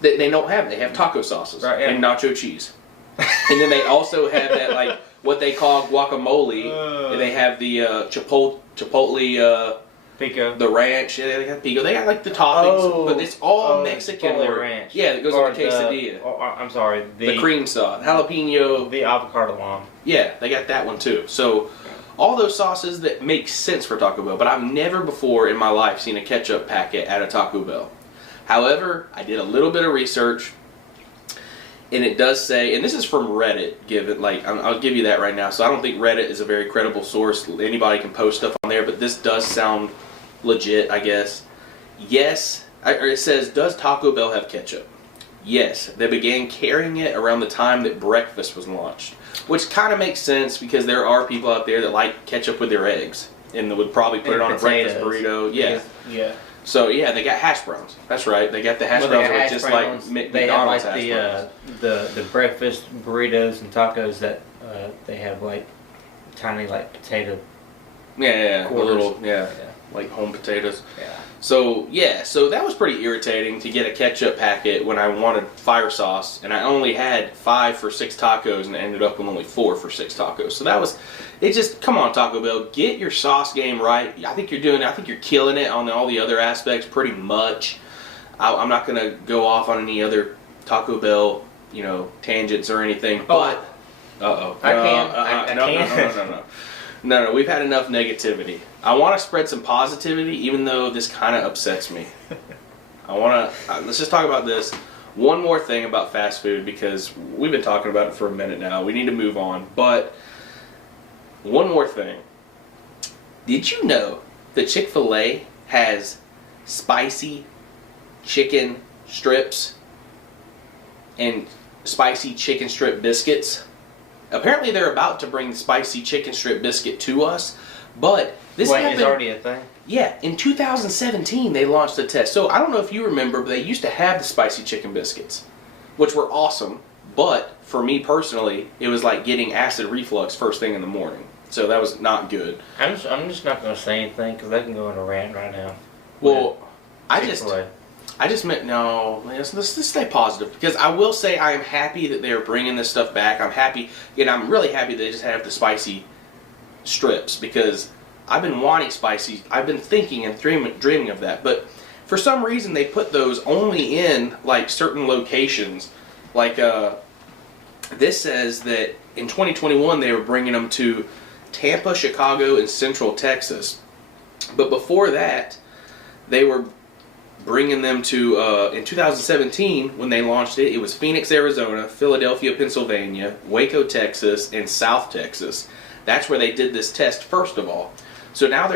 They don't have it. They have taco sauces and nacho cheese. And then they also have that, like, what they call guacamole. And they have the chipotle, pico. The ranch. Yeah, they got pico. They got, like, the toppings. But it's all Mexican. Chipotle ranch. Yeah, it goes on a quesadilla. I'm sorry. The cream sauce. Jalapeno. The avocado lime. Yeah, they got that one too. So, all those sauces that make sense for Taco Bell. But I've never before in my life seen a ketchup packet at a Taco Bell. However, I did a little bit of research. And it does say, and this is from Reddit, I'll give you that right now. So I don't think Reddit is a very credible source. Anybody can post stuff on there, but this does sound legit, I guess. Yes, it says, does Taco Bell have ketchup? Yes, they began carrying it around the time that breakfast was launched. Which kind of makes sense because there are people out there that like ketchup with their eggs. And they would probably put it on a breakfast burrito. Yeah. Yeah. So yeah, they got hash browns. That's right. They got the hash browns that are just like McDonald's hash browns. The breakfast burritos and tacos that they have like tiny like potato. Yeah, like home potatoes. Yeah. So that was pretty irritating to get a ketchup packet when I wanted fire sauce, and I only had 5 for 6 tacos, and ended up with only 4 for 6 tacos. So that was, it just, come on Taco Bell, get your sauce game right. I think you're killing it on all the other aspects pretty much. I'm not gonna go off on any other Taco Bell, tangents or anything. But I can. No, we've had enough negativity. I want to spread some positivity, even though this kind of upsets me. Let's just talk about this. One more thing about fast food, because we've been talking about it for a minute now. We need to move on. But one more thing. Did you know that Chick-fil-A has spicy chicken strips and spicy chicken strip biscuits? Apparently they're about to bring the spicy chicken strip biscuit to us, but this happened. It's already a thing? Yeah, in 2017 they launched a test. So I don't know if you remember, but they used to have the spicy chicken biscuits, which were awesome, but for me personally, it was like getting acid reflux first thing in the morning. So that was not good. I'm just not going to say anything because I can go on a rant right now. Well, I just meant, no, let's stay positive. Because I will say I am happy that they're bringing this stuff back. I'm happy, and I'm really happy they just have the spicy strips. Because I've been wanting spicy. I've been thinking and dreaming of that. But for some reason, they put those only in, like, certain locations. Like, this says that in 2021, they were bringing them to Tampa, Chicago, and Central Texas. But before that, they were bringing them to, in 2017, when they launched it, it was Phoenix, Arizona, Philadelphia, Pennsylvania, Waco, Texas, and South Texas. That's where they did this test first of all. So now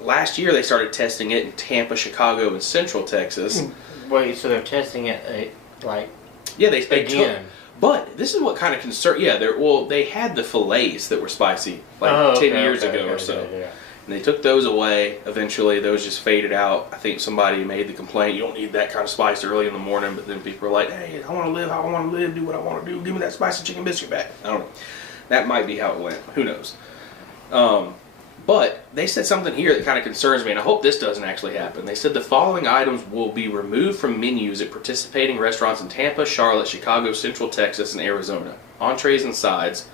last year they started testing it in Tampa, Chicago, and Central Texas. Wait, so they're testing it, yeah, they again. But this is what kind of concern. Yeah, they had the fillets that were spicy 10 years ago or so. Yeah. And they took those away. Eventually, those just faded out. I think somebody made the complaint, you don't need that kind of spice early in the morning. But then people are like, hey, I want to live how I want to live, do what I want to do. Give me that spicy chicken biscuit back. I don't know. That might be how it went. Who knows? But they said something here that kind of concerns me, and I hope this doesn't actually happen. They said the following items will be removed from menus at participating restaurants in Tampa, Charlotte, Chicago, Central Texas, and Arizona. Entrees and sides.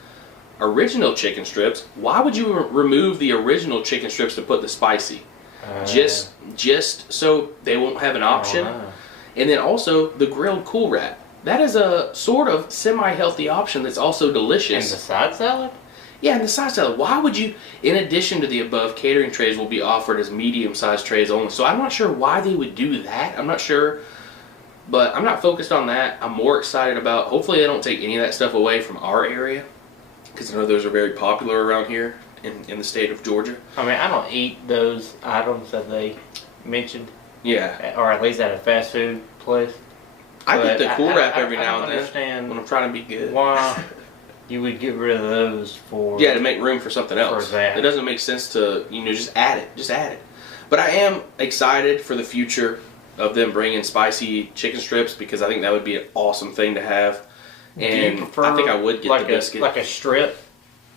Original chicken strips. Why would you remove the original chicken strips to put the spicy? Just so they won't have an option. And then also the grilled Cool Wrap. That is a sort of semi-healthy option that's also delicious. And the side salad? Yeah, and the side salad. Why would you, in addition to the above, catering trays will be offered as medium-sized trays only. So I'm not sure why they would do that. I'm not sure. But I'm not focused on that. I'm more excited about, hopefully they don't take any of that stuff away from our area. Because I know those are very popular around here in the state of Georgia. I mean, I don't eat those items that they mentioned. Yeah. Or at least at a fast food place. I get the Cool Wrap every now and then understand when I'm trying to be good. Why you would get rid of those for... Yeah, to make room for something else. For that. It doesn't make sense to, just add it. Just add it. But I am excited for the future of them bringing spicy chicken strips because I think that would be an awesome thing to have. And I think I would get the biscuit. Like a strip?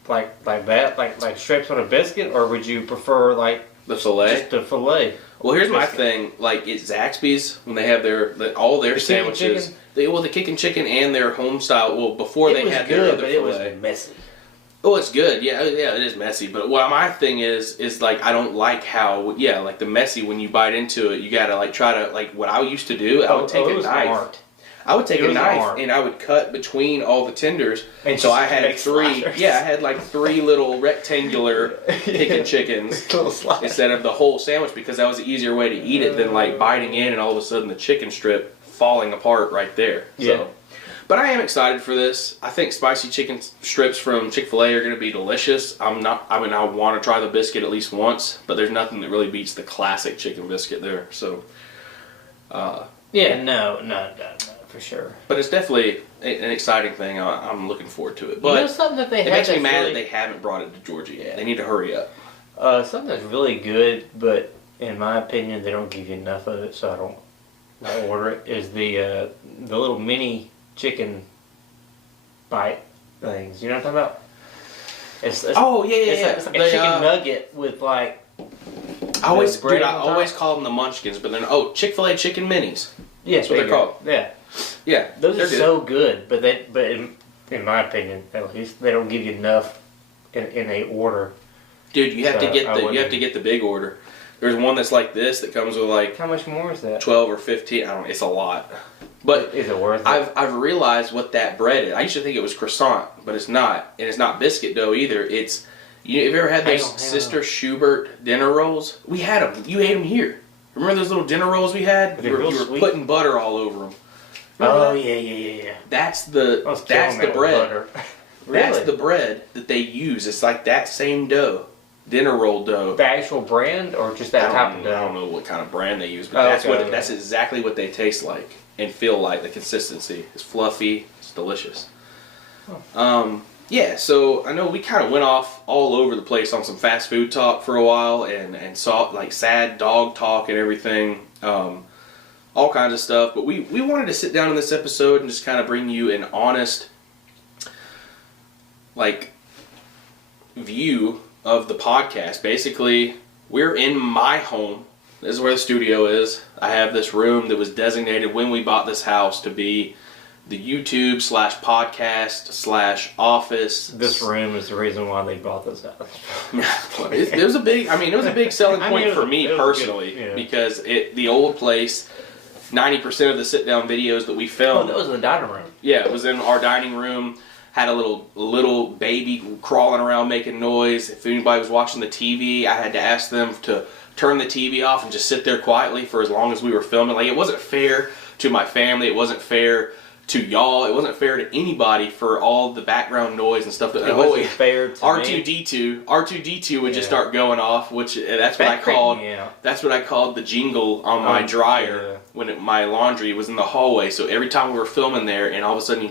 Like that? Like strips on a biscuit? Or would you prefer like... The filet? Just the filet. Well, here's my thing. Like at Zaxby's, when they have all their sandwiches... the kicking chicken and their home style. Well, before they had their other filet. It was messy. Oh, it's good. Yeah, it is messy. But what my thing is like I don't like how like the messy when you bite into it, you gotta like try to like what I used to do. I would take a knife. Art. I would take a knife and I would cut between all the tenders. And so I had three. Sliders. Yeah, I had like 3 little rectangular kicking chickens instead of the whole sandwich because that was the easier way to eat it than like biting in and all of a sudden the chicken strip falling apart right there. Yeah. So. But I am excited for this. I think spicy chicken strips from Chick-fil-A are going to be delicious. I want to try the biscuit at least once, but there's nothing that really beats the classic chicken biscuit there. So, no, for sure. But it's definitely an exciting thing. I'm looking forward to it. But something that it makes me mad that they haven't brought it to Georgia yet. They need to hurry up. Something that's really good, but in my opinion, they don't give you enough of it, so I don't order it. Is the little mini chicken bite things. You know what I'm talking about? It's like a chicken nugget with like. I always call them the Munchkins, but then Chick-fil-A chicken minis. Yeah, that's what they're called. Yeah, those are so good, but in my opinion, at least, they don't give you enough in a order. Dude, you have to get the big order. There's one that's like this that comes with like. How much more is that? 12 or 15. I don't know. It's a lot. But is it worth it? I've realized what that bread is. I used to think it was croissant, but it's not, and it's not biscuit dough either. It's have you ever had those Sister Schubert dinner rolls? We had them. You ate them here. Remember those little dinner rolls we had? You were putting butter all over them. Yeah. That's the bread. Really? That's the bread that they use. It's like that same dough, dinner roll dough. The actual brand, or just that type of dough? I don't know what kind of brand they use, but that's exactly what they taste like and feel like. The consistency is fluffy. It's delicious. Oh. So I know we kind of went off all over the place on some fast food talk for a while and saw like sad dog talk and everything, all kinds of stuff. But we wanted to sit down in this episode and just kind of bring you an honest view of the podcast. Basically, we're in my home. This is where the studio is. I have this room that was designated when we bought this house to be the YouTube / podcast / office. This room is the reason why they bought this house. It was a big selling point for me personally because the old place, 90% of the sit down videos that we filmed. Oh, that was in the dining room. Yeah, it was in our dining room. Had a little baby crawling around making noise. If anybody was watching the TV, I had to ask them to turn the TV off and just sit there quietly for as long as we were filming. Like, it wasn't fair to my family. It wasn't fair to y'all. It wasn't fair to anybody for all the background noise and stuff. That It wasn't fair to R2D2 would just start going off, which that's what I called. That's what I called the jingle on my dryer when my laundry was in the hallway. So every time we were filming there, and all of a sudden,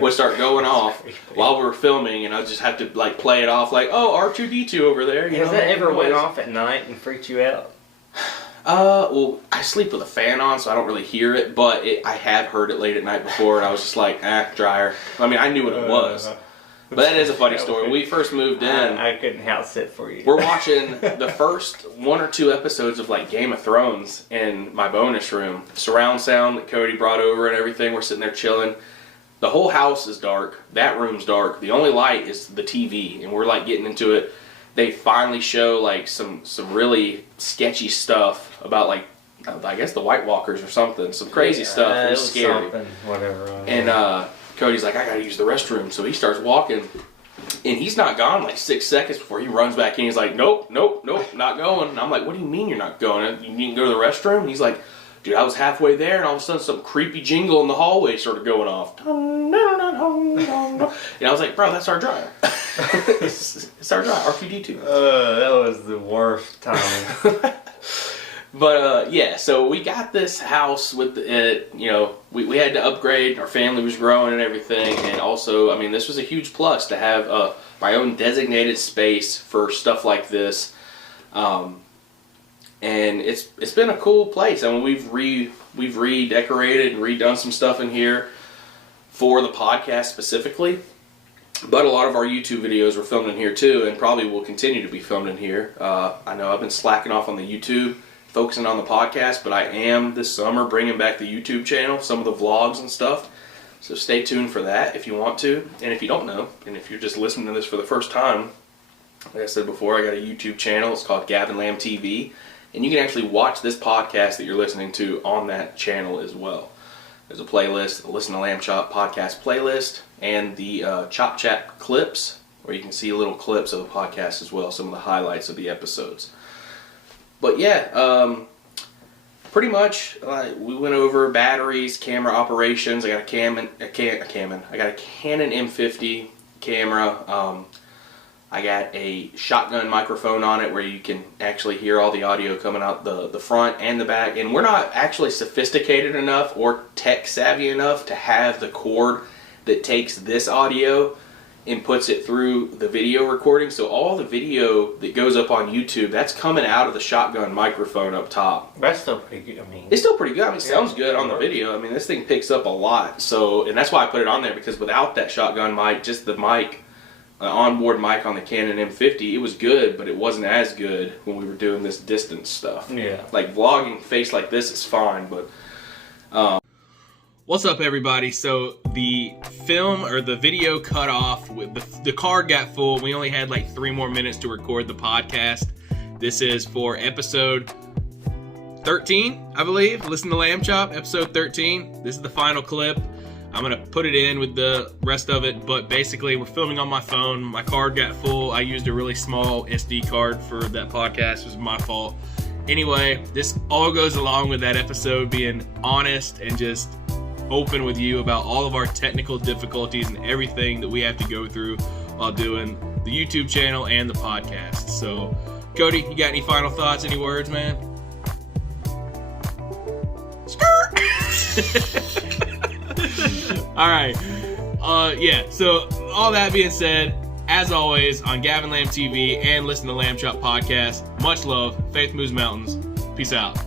would start going off while we were filming, and I just have to like play it off like, oh, R2D2 over there. Has that ever went off at night and freaked you out? Well, I sleep with a fan on, so I don't really hear it, but I have heard it late at night before, and I was just like, dryer. I mean, I knew what it was. But that is a funny story. When we first moved in, I couldn't house sit for you. We're watching the first 1 or 2 episodes of like Game of Thrones in my bonus room. Surround sound that Cody brought over and everything. We're sitting there chilling. The whole house is dark. That room's dark. The only light is the TV, and we're like getting into it. They finally show like some really sketchy stuff about like, I guess the White Walkers or something. Some crazy stuff. It was scary. Whatever. And Cody's like, I gotta use the restroom. So he starts walking, and he's not gone like 6 seconds before he runs back in. He's like, nope, not going. And I'm like, what do you mean you're not going? You can go to the restroom? And he's like, dude, I was halfway there, and all of a sudden some creepy jingle in the hallway started going off. And I was like, bro, that's our dryer. It's our dryer, R2D2. That was the worst time. But yeah, so we got this house with it. We had to upgrade. Our family was growing and everything, and also, I mean, this was a huge plus to have my own designated space for stuff like this. And it's been a cool place. I mean, we've redecorated and redone some stuff in here for the podcast specifically. But a lot of our YouTube videos were filmed in here too, and probably will continue to be filmed in here. I know I've been slacking off on the YouTube, focusing on the podcast, but I am this summer bringing back the YouTube channel, some of the vlogs and stuff. So stay tuned for that if you want to. And if you don't know, and if you're just listening to this for the first time, like I said before, I got a YouTube channel. It's called Gavin Lamb TV. And you can actually watch this podcast that you're listening to on that channel as well. There's a playlist, the Listen to Lamb Chop podcast playlist, and the Chop Chat clips, where you can see little clips of the podcast as well, some of the highlights of the episodes. But yeah, pretty much we went over batteries, camera operations. I got a Canon M50 camera. I got a shotgun microphone on it where you can actually hear all the audio coming out the front and the back. And we're not actually sophisticated enough or tech savvy enough to have the cord that takes this audio and puts it through the video recording. So all the video that goes up on YouTube, that's coming out of the shotgun microphone up top. That's still pretty good. I mean, it's still pretty good. I mean, it sounds good on the video. I mean, this thing picks up a lot. So, and that's why I put it on there, because without that shotgun mic, just the mic, onboard mic on the Canon M50, it was good, but it wasn't as good when we were doing this distance stuff. Yeah. Like vlogging face like this is fine, but what's up, everybody? So the film or the video cut off. With the card got full. We only had like 3 more minutes to record the podcast. This is for episode 13, I believe. Listen to Lamb Chop, episode 13. This is the final clip. I'm going to put it in with the rest of it, but basically we're filming on my phone. My card got full. I used a really small SD card for that podcast. It was my fault. Anyway, this all goes along with that episode being honest and just open with you about all of our technical difficulties and everything that we have to go through while doing the YouTube channel and the podcast. So, Cody, you got any final thoughts, any words, man? Skirt! All right. Yeah, so all that being said, as always, on Gavin Lamb TV and Listen to Lamb Chop podcast, much love, faith moves mountains. Peace out.